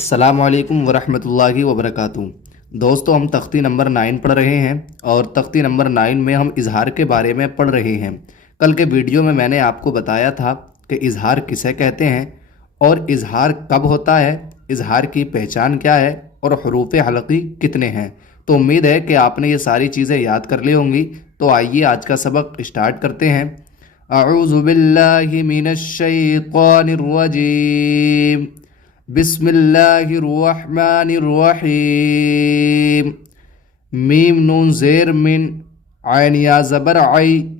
अस्सलामु अलैकुम वरहमतुल्लाहि वबरकातुहू। दोस्तों, हम तख्ती नंबर 9 पढ़ रहे हैं और तख्ती नंबर 9 में हम इजहार के बारे में पढ़ रहे हैं। कल के वीडियो में मैंने आपको बताया था कि इजहार किसे कहते हैं और इजहार कब होता है, इजहार की पहचान क्या है और हरूफ हलक़ी कितने हैं। तो उम्मीद है कि आपने ये सारी चीज़ें याद कर ली होंगी। तो आइए आज का सबक स्टार्ट करते हैं। अऊज़ु बिल्लाहि मिनश शैतानिर रजीम, बिस्मिल्लाहिर्रहमानिर्रहीम। मीम नून ज़ेर मिन, आइन या ज़बर आई,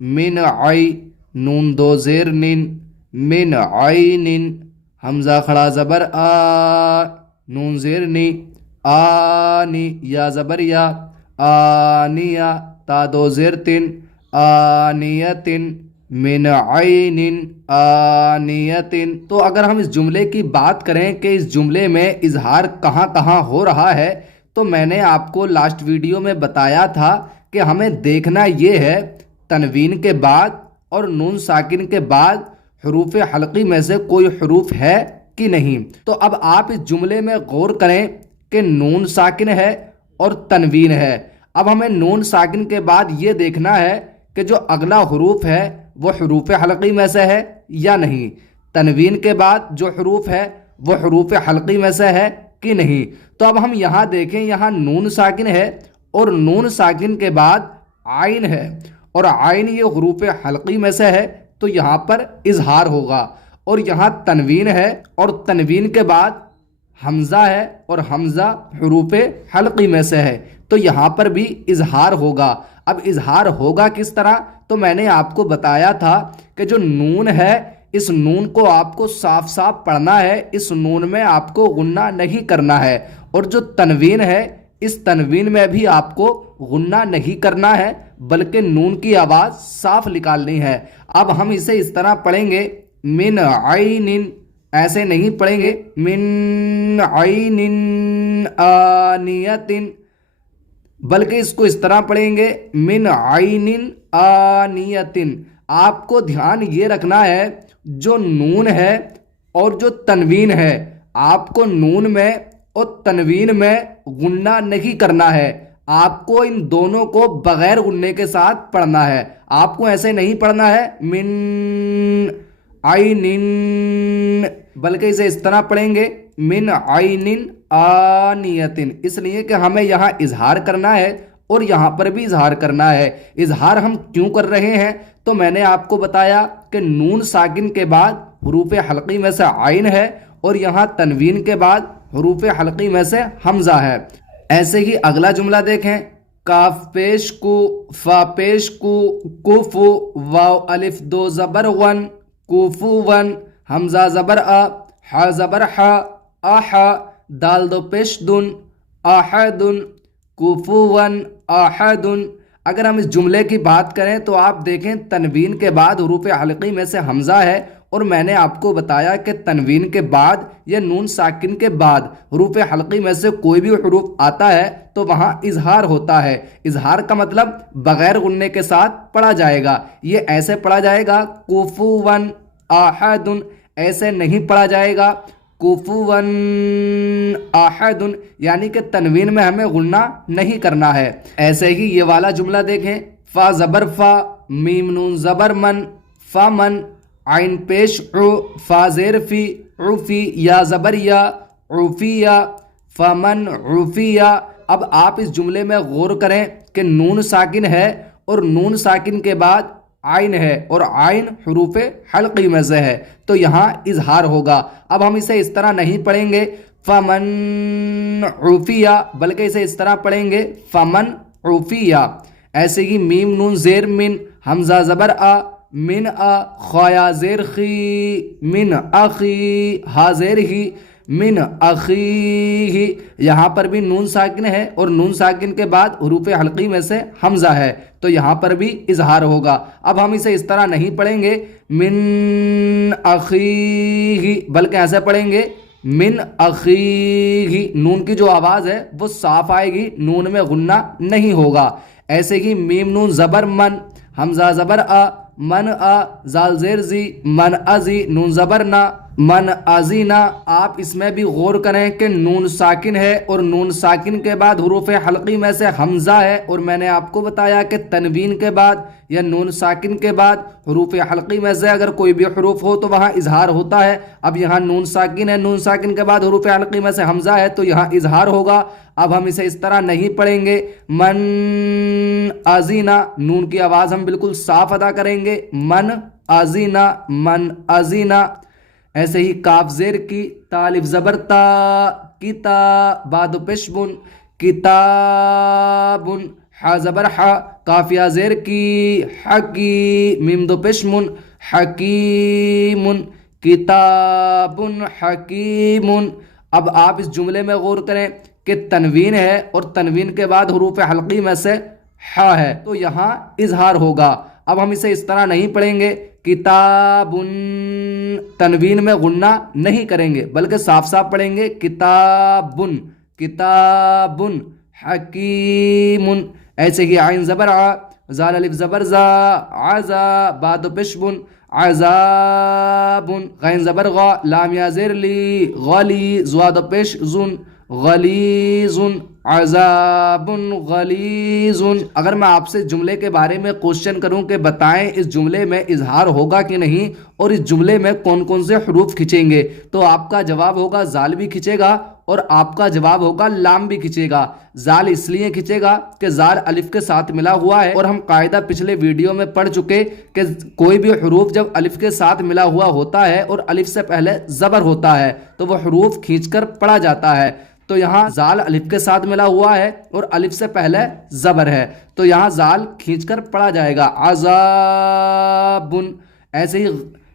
मिन आई, नून दो ज़ेर निन, मिन आई निन। हमज़ा खड़ा ज़बर आ, नून ज़ेर नी, आनी या ज़बर या, आनिया, ता दो ज़ेर तिन, आनियतिन, मिन आइनिन आनियतिन। तो अगर हम इस जुमले की बात करें कि इस जुमले में इजहार कहाँ कहाँ हो रहा है, तो मैंने आपको लास्ट वीडियो में बताया था कि हमें देखना ये है तनवीन के बाद और नून साकिन के बाद हरूफ हलक़ी में से कोई हरूफ है कि नहीं। तो अब आप इस जुमले में गौर करें कि नून साकिन है और तनवीन है। अब हमें नून साकिन के बाद ये देखना है कि जो अगला हरूफ है वो हरूफ हलक़ी में से है या नहीं। तनवीन के बाद जो हरूफ है वो हरूफ हलक़ी में से है कि नहीं। तो अब हम यहाँ देखें, यहाँ नून साकिन है और नून साकिन के बाद आइन है और आइन ये हरूफ हलक़ी में से है, तो यहाँ पर इजहार होगा। और यहाँ तनवीन है और तनवीन के बाद हमज़ा है और हमज़ा हरूफ हलक़ी में से है, तो यहाँ पर भी इजहार होगा। अब इजहार होगा किस तरह, तो मैंने आपको बताया था कि जो नून है इस नून को आपको साफ साफ पढ़ना है, इस नून में आपको गुन्ना नहीं करना है। और जो तनवीन है इस तनवीन में भी आपको गुन्ना नहीं करना है, बल्कि नून की आवाज़ साफ निकालनी है। अब हम इसे इस तरह पढ़ेंगे, मिन आइनिन, ऐसे नहीं पढ़ेंगे मिन आइनिन आनियतिन, बल्कि इसको इस तरह पढ़ेंगे मिन आइनिन आनियतिन। आपको ध्यान ये रखना है जो नून है और जो तनवीन है, आपको नून में और तनवीन में गुन्ना नहीं करना है। आपको इन दोनों को बगैर गुन्ने के साथ पढ़ना है। आपको ऐसे नहीं पढ़ना है मिन आइनिन, बल्कि इसे इस तरह पढ़ेंगे मिन आइनिन आनियतिन, इसलिए कि हमें यहाँ इजहार करना है और यहाँ पर भी इजहार करना है। इजहार हम क्यों कर रहे हैं, तो मैंने आपको बताया कि नून साकिन के बाद हरूफ हलक़ी में से आइन है और यहाँ तनवीन के बाद हरूफ हलक़ी में से हमज़ा है। ऐसे ही अगला जुमला देखें, काफ पेश कु, फा पेश कु, कुफु, वाव अलिफ दो ज़बर वन, कुफुवन, हमज़ा ज़बर आ, हा ज़बर हा, आहा, दाल दो पेश दुन, आहदुन, कुफुवन आहदुन। अगर हम इस जुमले की बात करें तो आप देखें तनवीन के बाद हरूफ हलक़ी में से हमज़ा है और मैंने आपको बताया कि तनवीन के बाद या नून साकिन के बाद हरूफ हलक़ी में से कोई भी हरूफ आता है तो वहाँ इजहार होता है। इजहार का मतलब बगैर गुन्ने के साथ पढ़ा जाएगा। ये ऐसे पढ़ा जाएगा कुफुवन आहदुन, ऐसे नहीं पढ़ा जाएगा कुफुवन आहदुन, यानी कि तनवीन में हमें गुन्ना नहीं करना है। ऐसे ही ये वाला जुमला देखें, फा ज़बर फा, मीम नून ज़बर मन, फ़मन, आइन पेश उ, फा ज़ेर फी, उफ़ी, या ज़बर या, उफ़िया, फ़मन उफ़िया। अब आप इस जुमले में गौर करें कि नून साकिन है और नून साकिन के बाद आइन है और आइन हरूफ हलक़ी में से है, तो यहाँ इजहार होगा। अब हम इसे इस तरह नहीं पढ़ेंगे फ़मन उफ़िया, बल्कि इसे इस तरह पढ़ेंगे फ़मन उफ़िया। ऐसे ही मीम नून ज़ेर मिन, हमज़ा ज़बर आ, मिन आ, ख़या ज़ेर खी, मिन अख़ी, हा ज़ेर ही, मिन अख़ीही। यहाँ पर भी नून साकिन है और नून साकिन के बाद हरूफ हलक़ी में से हमज़ा है, तो यहाँ पर भी इजहार होगा। अब हम इसे इस तरह नहीं पढ़ेंगे मिन अख़ीही, बल्कि ऐसे पढ़ेंगे मिन अख़ीही। नून की जो आवाज़ है वो साफ आएगी, नून में गुन्ना नहीं होगा। ऐसे ही मीम नून ज़बर मन, हमज़ा ज़बर आ, मन आ, जाल ज़ेर जी, मन अजी, नून ज़बर ना, من अजीना, आप इसमें भी गौर करें कि नून साकिन है और नून साकिन के बाद हुरूफ हल्की में से हमजा है, और मैंने आपको बताया कि तनवीन के बाद या नून साकिन के बाद हुरूफ हल्की में से अगर कोई भी हरूफ हो तो वहाँ इजहार होता है। अब यहाँ नून साकिन है, नून साकिन के बाद हुरूफ हल्की में से हमजा है तो यहाँ इजहार होगा। अब हम इसे इस तरह नहीं पढ़ेंगे, मन अजीना, नून की आवाज़ हम बिल्कुल साफ अदा करेंगे, मन अजीना, मन अजीना। ऐसे ही काफ जेर की, तालिफ जबर ता, किता, बाद पेशबुन, किताबुन, हा जबर हा, काफिया जेर की, हकी, मीम दो पेशमुन, हकीमुन, किताबुन हकीमुन। अब आप इस जुमले में गौर करें कि तनवीन है और तनवीन के बाद हुरूफ हल्की में से हा है तो यहाँ इजहार होगा। अब हम इसे इस तरह नहीं पढ़ेंगे, किताबुन, तनवीन में गुन्ना नहीं करेंगे बल्कि साफ साफ पढ़ेंगे, किताबुन, किताबुन, हकीमुन। ऐसे ही आइन जबर आ, जाल अलिफ जबर जा, आजा, बाद पेशबुन, आजाबुन, गैन जबर गा, लाम या ज़ेर ली, गली, ज़्वाद पेश जुन, गलीजुन, अज़ाबुन गलीजुन। अगर मैं आपसे जुमले के बारे में क्वेश्चन करूं कि बताएं इस जुमले में इजहार होगा कि नहीं और इस जुमले में कौन कौन से हरूफ खिंचेंगे, तो आपका जवाब होगा जाल भी खिंचेगा और आपका जवाब होगा लाम भी खिंचेगा। जाल इसलिए खिंचेगा कि जाल अलिफ के साथ मिला हुआ है और हम कायदा पिछले वीडियो में पढ़ चुके कि कोई भी हरूफ जब अलिफ के साथ मिला हुआ होता है और अलिफ से पहले ज़बर होता है तो वह हरूफ खींचकर पढ़ा जाता है। तो यहाँ जाल अलिफ के साथ मिला हुआ है और अलिफ से पहले ज़बर है तो यहाँ जाल खींचकर पढ़ा जाएगा, अज़ाबुन। ऐसे ही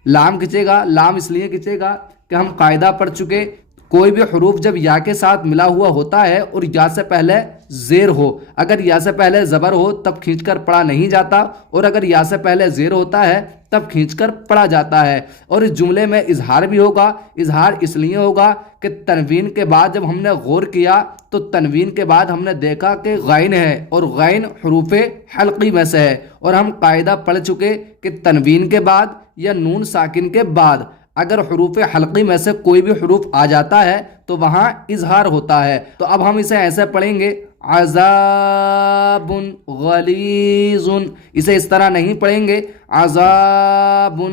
लाम खिंचेगा, लाम इसलिए खिंचेगा कि हम कायदा पढ़ चुके कोई भी हरूफ जब या के साथ मिला हुआ होता है और या से पहले ज़ेर हो, अगर या से पहले ज़बर हो तब खींचकर पढ़ा नहीं जाता और अगर या से पहले ज़ेर होता है तब खींचकर पढ़ा जाता है। और इस जुमले में इजहार भी होगा। इजहार इसलिए होगा कि तनवीन के बाद जब हमने गौर किया तो तनवीन के बाद हमने देखा कि गैन है और गैन हरूफ हल्की में से है और हम कायदा पढ़ चुके कि तनवीन के बाद या नून साकिन के बाद अगर हरूफ हल्की में से कोई भी हरूफ आ जाता है तो वहाँ इजहार होता है। तो अब हम इसे ऐसे पढ़ेंगे, अज़ाबुन गलीजुन। इसे इस तरह नहीं पढ़ेंगे, अज़ाबुन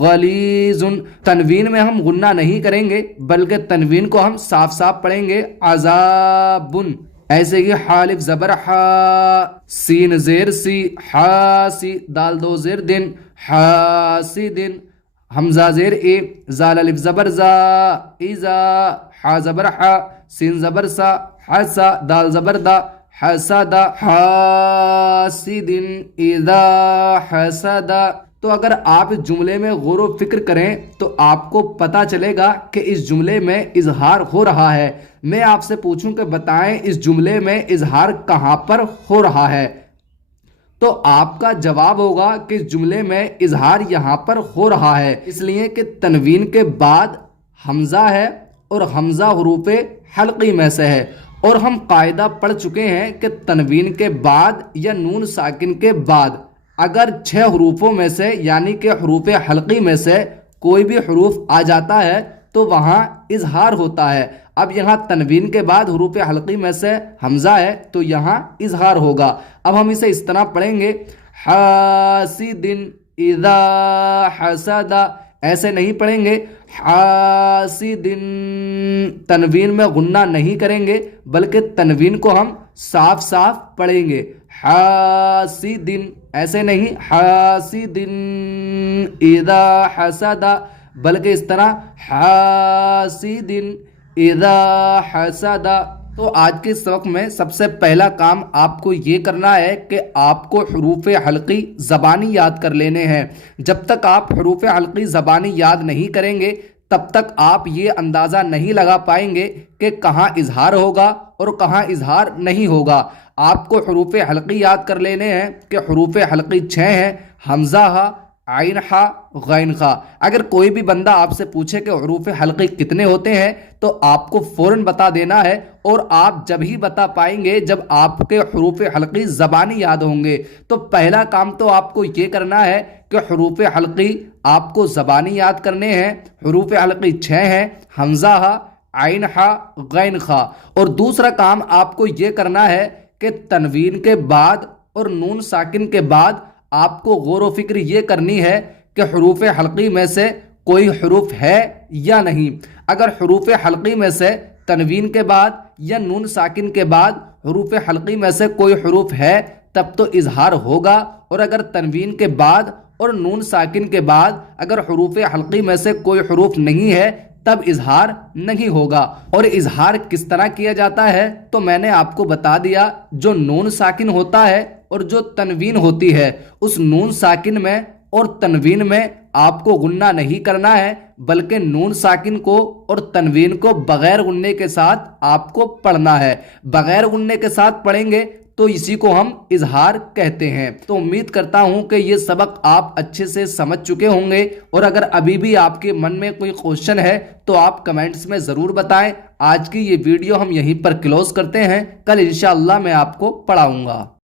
गलीजुन। तनवीन में हम गुन्ना नहीं करेंगे बल्कि तनवीन को हम साफ साफ पढ़ेंगे, अज़ाबुन। ऐसे ही हालिफ जबर हा, सीन जेर सी, हासी, दाल दो जेर दिन, हासिदिन, हमजा जेर ए, जाल अलिफ जबर जा, इजा, हा जबर हा, सीन जबर सा, हसा, दाल जबर दा, हसदा, हासिदिन, इदा हसदा। तो अगर आप इस जुमले में गौर व फिक्र करें तो आपको पता चलेगा कि इस जुमले में इजहार हो रहा है। मैं आपसे पूछूं कि बताएं इस जुमले में इजहार कहाँ पर हो रहा है, तो आपका जवाब होगा कि जुमले में इजहार यहाँ पर हो रहा है इसलिए कि तनवीन के बाद हमजा है और हमजा हुरूफ हल्की में से है और हम कायदा पढ़ चुके हैं कि तनवीन के बाद या नून साकिन के बाद अगर 6 हरूफों में से यानी कि हुरूफ हल्की में से कोई भी हरूफ आ जाता है तो वहाँ इजहार होता है। अब यहाँ तनवीन के बाद हुरूफ हल्की में से हमजा है तो यहाँ इजहार होगा। अब हम इसे इस तरह पढ़ेंगे, हासिदिन, इदा हसदा। ऐसे नहीं पढ़ेंगे, हासिदिन, तनवीन में गुन्ना नहीं करेंगे बल्कि तनवीन को हम साफ साफ पढ़ेंगे, हासिदिन। ऐसे नहीं, हासिदिन, इदा हसदा, बल्कि इस तरह हासिदिन, इदा हसदा। तो आज के सबक में सबसे पहला काम आपको ये करना है कि आपको हुरूफ हल्की ज़बानी याद कर लेने हैं। जब तक आप हुरूफ हल्की ज़बानी याद नहीं करेंगे तब तक आप ये अंदाज़ा नहीं लगा पाएंगे कि कहाँ इजहार होगा और कहाँ इजहार नहीं होगा। आपको हुरूफ हल्की याद कर लेने हैं कि हुरूफ हल्की 6 हैं, हमज़ा हा, आइन हा, गैन खा। अगर कोई भी बंदा आपसे पूछे कि हुरूफ हल्की कितने होते हैं तो आपको फ़ौरन बता देना है और आप जब ही बता पाएंगे जब आपके हुरूफ हल्की ज़बानी याद होंगे। तो पहला काम तो आपको ये करना है कि हुरूफ हल्की آپ کو زبانی یاد کرنے ہیں۔ حروف حلقی 6 ہیں، حمزہ ہا، عین ہا، غین خا۔ اور دوسرا کام آپ کو یہ کرنا ہے کہ تنوین کے بعد اور نون ساکن کے بعد آپ کو غور و فکر یہ کرنی ہے کہ حروف حلقی میں سے کوئی حروف ہے یا نہیں۔ اگر حروف حلقی میں سے تنوین کے بعد یا نون ساکن کے بعد حروف حلقی میں سے کوئی حروف ہے تب تو اظہار ہوگا، اور اگر تنوین کے بعد اور نون ساکن کے بعد اگر حروف حلقی میں سے کوئی حروف نہیں ہے تب اظہار نہیں ہوگا۔ اور اظہار کس طرح کیا جاتا ہے تو میں نے آپ کو بتا دیا، جو نون ساکن ہوتا ہے اور جو تنوین ہوتی ہے، اس نون ساکن میں اور تنوین میں آپ کو غنہ نہیں کرنا ہے، بلکہ نون ساکن کو اور تنوین کو بغیر غننے کے ساتھ آپ کو پڑھنا ہے۔ بغیر غننے کے ساتھ پڑھیں گے تو اسی کو ہم اظہار کہتے ہیں۔ تو امید کرتا ہوں کہ یہ سبق آپ اچھے سے سمجھ چکے ہوں گے، اور اگر ابھی بھی آپ کے من میں کوئی کوشچن ہے تو آپ کمنٹس میں ضرور بتائیں۔ آج کی یہ ویڈیو ہم یہیں پر کلوز کرتے ہیں، کل انشاءاللہ میں آپ کو پڑھاؤں گا۔